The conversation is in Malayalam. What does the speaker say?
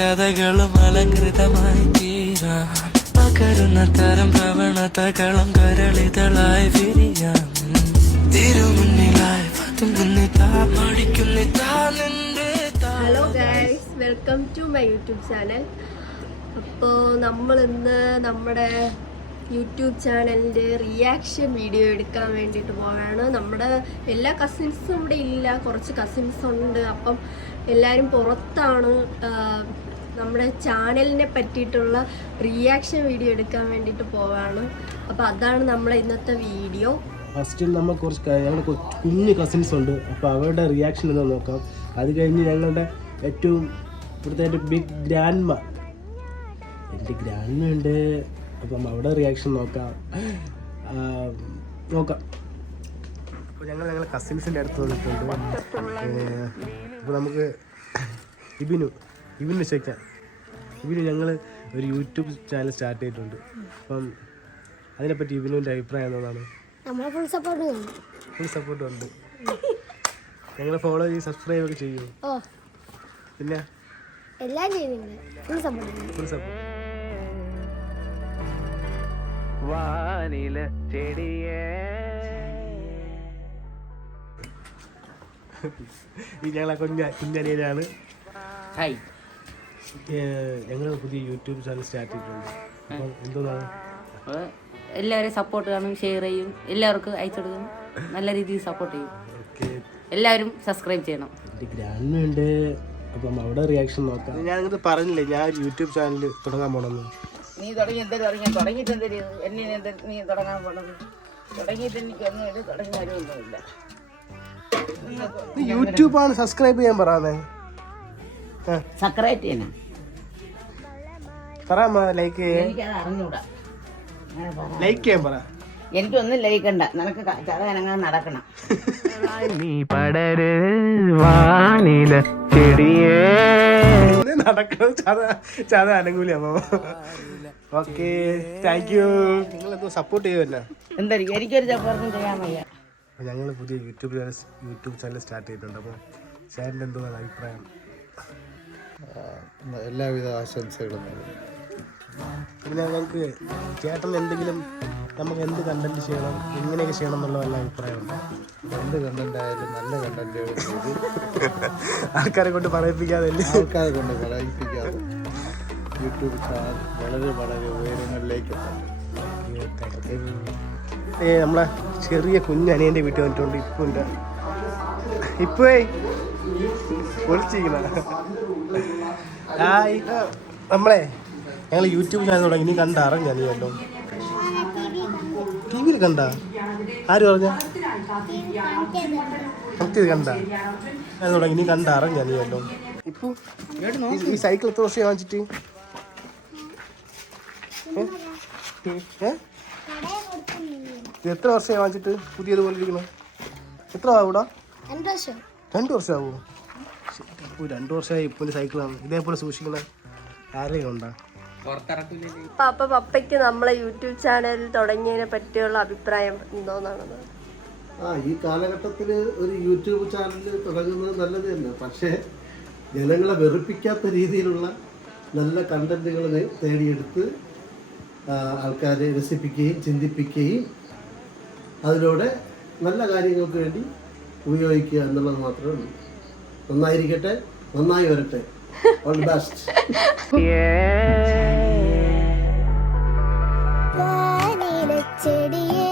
കഥകളും അലങ്കൃതമായി തീരാൻ പകരുന്ന തരം പ്രവണതകളും കരളിതളായി വിരിയാൻ തിരുമുന്നിലായി hello guys, welcome to my YouTube channel. അപ്പോൾ നമ്മൾ ഇന്ന് നമ്മുടെ യൂട്യൂബ് ചാനലിൻ്റെ റിയാക്ഷൻ വീഡിയോ എടുക്കാൻ വേണ്ടിയിട്ട് പോവുകയാണ്. നമ്മുടെ എല്ലാ കസിൻസും ഇവിടെ ഇല്ല, കുറച്ച് കസിൻസ് ഉണ്ട്. അപ്പം എല്ലാവരും പുറത്താണ്. നമ്മുടെ ചാനലിനെ പറ്റിയിട്ടുള്ള റിയാക്ഷൻ വീഡിയോ എടുക്കാൻ വേണ്ടിയിട്ട് പോവുകയാണ്. അപ്പോൾ അതാണ് നമ്മളെ ഇന്നത്തെ വീഡിയോ. ഫസ്റ്റ് നമ്മൾ ഞങ്ങളുടെ കുഞ്ഞു കസിൻസ് ഉണ്ട്, അപ്പോൾ അവരുടെ റിയാക്ഷൻ എന്താ നോക്കാം. അത് കഴിഞ്ഞ് ഞങ്ങളുടെ ഏറ്റവും ഇവിടുത്തെ ബിഗ് ഗ്രാൻഡ്മ, എൻ്റെ ഗ്രാൻഡ്മ ഉണ്ട്, അപ്പം അവിടെ റിയാക്ഷൻ നോക്കാം. അപ്പോൾ ഞങ്ങളുടെ കസിൻസിൻ്റെ അടുത്ത് വന്നിട്ടുണ്ട്. അപ്പോൾ നമുക്ക് ഇബിനു ചോദിക്കാം. ഇബിനു ഞങ്ങൾ ഒരു യൂട്യൂബ് ചാനൽ സ്റ്റാർട്ട് ചെയ്തിട്ടുണ്ട്. അപ്പം അതിനെപ്പറ്റി ഇബിനുവിൻ്റെ അഭിപ്രായം എന്താണ്? ഫുൾ സപ്പോർട്ട് ഉണ്ട്. ഞങ്ങളെ ഫോളോ ചെയ്ത് സബ്സ്ക്രൈബ് ഒക്കെ ചെയ്യൂ. പിന്നെ എല്ലാം ചെയ്യുന്നുണ്ട്. Full support. വാനില ചെടിയേ ഈ ഞങ്ങളെ കുഞ്ഞനിയനാണ്. ഹായ്, ഞങ്ങൾ പുതിയ യൂട്യൂബ് ചാനൽ സ്റ്റാർട്ട് ചെയ്തിട്ടുണ്ട്. അപ്പം എന്താണ് എല്ലാവരും സപ്പോർട്ട് കാണും, ഷെയർ ചെയ്യും, എല്ലാവർക്കും അയച്ചു കൊടുക്കും, നല്ല രീതിയിൽ സപ്പോർട്ട് ചെയ്യും. എല്ലാവരും സബ്സ്ക്രൈബ് ചെയ്യണം. എൻ്റെ ഗ്രാൻഡ് ഉണ്ട്, അപ്പം അവിടെ റിയാക്ഷൻ നോക്കാം. ഞാൻ നിങ്ങൾക്ക് പറഞ്ഞില്ലേ ഞാൻ ഒരു യൂട്യൂബ് ചാനൽ തുടങ്ങാൻ പോണെന്ന്. നീ തുടങ്ങിയിട്ട് നീ തുടങ്ങാൻ പോണത്? തുടങ്ങിയിട്ട് എനിക്കൊന്നും തുടങ്ങിയൊന്നുമില്ല. യൂട്യൂബാണ് സബ്സ്ക്രൈബ് ചെയ്യാൻ പറയാന്നേ. സബ്സ്ക്രൈബ് ചെയ്യണം, പറയാ, ലൈക്ക് എനിക്കത് അറിഞ്ഞൂടാ. ലൈക്ക് ചെയ്യാൻ പറ. എനിക്കൊന്നും ലയിക്കണ്ട, നിനക്ക് ചതനങ്ങാൻ നടക്കണം. നീ പടര് വാനില ചെടിയേ നടക്കുന്നത് ചത അനങ്ങൂല. Okay, thank you. നിങ്ങളെന്തോ സപ്പോർട്ട് ചെയ്യുമല്ലോ. എന്തായിരിക്കും എനിക്കൊരു സപ്പോർട്ടും ചെയ്യാൻ വയ്യ. ഞങ്ങൾ പുതിയ യൂട്യൂബ് ചാനൽ സ്റ്റാർട്ട് ചെയ്തിട്ടുണ്ട്. അപ്പോൾ ചാനൽ എന്താണ് അഭിപ്രായം? എല്ലാവിധ ആശംസകളും. പിന്നെ ഞങ്ങൾക്ക് ചേട്ടൻ എന്തെങ്കിലും നമുക്ക് എന്ത് കണ്ടന്റ് ചെയ്യണം, എങ്ങനെയൊക്കെ ചെയ്യണം എന്നുള്ള നല്ല അഭിപ്രായമുണ്ട്. എന്ത് കണ്ടന്റ് ആയാലും നല്ല കണ്ടന്റുകൾ ചെയ്ത് ആൾക്കാരെ കൊണ്ട് പറയിപ്പിക്കാതെ യൂട്യൂബ് ചാനൽ വളരെ വളരെ ഉയരങ്ങളിലേക്ക് നമ്മളെ ചെറിയ കുഞ്ഞനിയൻ്റെ വീട്ടിൽ വന്നിട്ടുണ്ട്. ഇപ്പുണ്ട്, ഇപ്പേ പൊളിച്ചിരിക്കുന്ന നമ്മളെ ഞങ്ങൾ യൂട്യൂബ് ചാനൽ തുടങ്ങി. ഇനി കണ്ട അറിഞ്ഞ നീ വല്ലോ ടി വിയിൽ കണ്ട? ആര് പറഞ്ഞ സത്യത് കണ്ട? ഞാൻ തുടങ്ങി. ഇനി കണ്ട അറിഞ്ഞ നീ വല്ലോ? ഇപ്പൊ ഈ സൈക്കിൾ എത്ര വർഷം വാങ്ങിച്ചിട്ട്? എത്ര വർഷം വാങ്ങിച്ചിട്ട് പുതിയതുപോലെ ഇരിക്കണം? എത്ര ആവൂടാ? 2 വർഷം ആവുമോ? 2 വർഷമായി ഇപ്പം സൈക്കിളാണ്. ഇതേപോലെ സൂക്ഷിക്കുന്ന ആരെയും ഉണ്ടാ? പപ്പയ്ക്ക് നമ്മളെ യൂട്യൂബ് ചാനൽ തുടങ്ങിയതിനെ പറ്റിയുള്ള അഭിപ്രായം എന്തോന്നാണ്? ഈ കാലഘട്ടത്തിൽ ഒരു യൂട്യൂബ് ചാനൽ തുടങ്ങുന്നത് നല്ലത് തന്നെ. പക്ഷേ ജനങ്ങളെ വെറുപ്പിക്കാത്ത രീതിയിലുള്ള നല്ല കണ്ടന്റുകൾ തേടിയെടുത്ത് ആൾക്കാരെ രസിപ്പിക്കുകയും ചിന്തിപ്പിക്കുകയും അതിലൂടെ നല്ല കാര്യങ്ങൾക്ക് വേണ്ടി ഉപയോഗിക്കുക എന്നുള്ളത് മാത്രമേ ഉള്ളൂ. നന്നായിരിക്കട്ടെ, നന്നായി വരട്ടെ. All the best. ചെടിയേ